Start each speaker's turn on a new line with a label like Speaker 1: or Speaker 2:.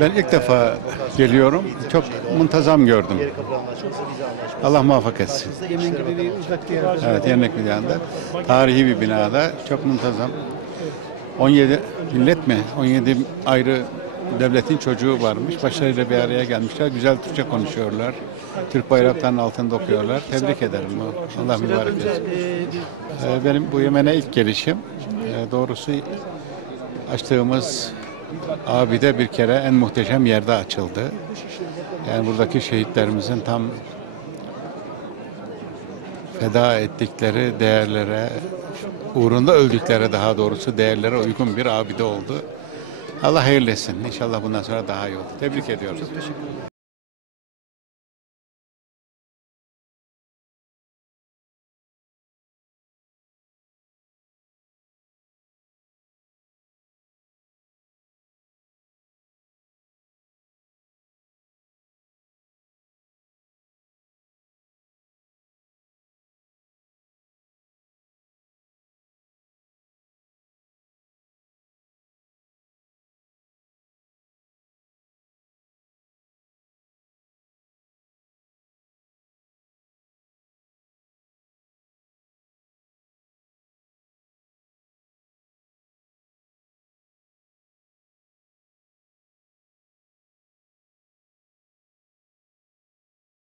Speaker 1: Ben ilk defa geliyorum. Çok muntazam gördüm. Allah muvaffak etsin. Yemen gibi bir uzak bir yer. Evet, Yernek Bina'da. Tarihi bir binada. Çok muntazam. 17 millet mi? 17 ayrı devletin çocuğu varmış. Başlarıyla bir araya gelmişler. Güzel Türkçe konuşuyorlar. Türk bayraklarının altında okuyorlar. Tebrik ederim. Allah mübarek etsin. Bir Ee, Benim bu Yemen'e ilk gelişim. Ee, Doğrusu açtığımız abide bir kere en muhteşem yerde açıldı. Yani buradaki şehitlerimizin tam feda ettikleri değerlere, uğrunda öldükleri daha doğrusu değerlere uygun bir abide oldu. Allah hayırlı etsin. İnşallah bundan sonra daha iyi olur. Tebrik ediyoruz.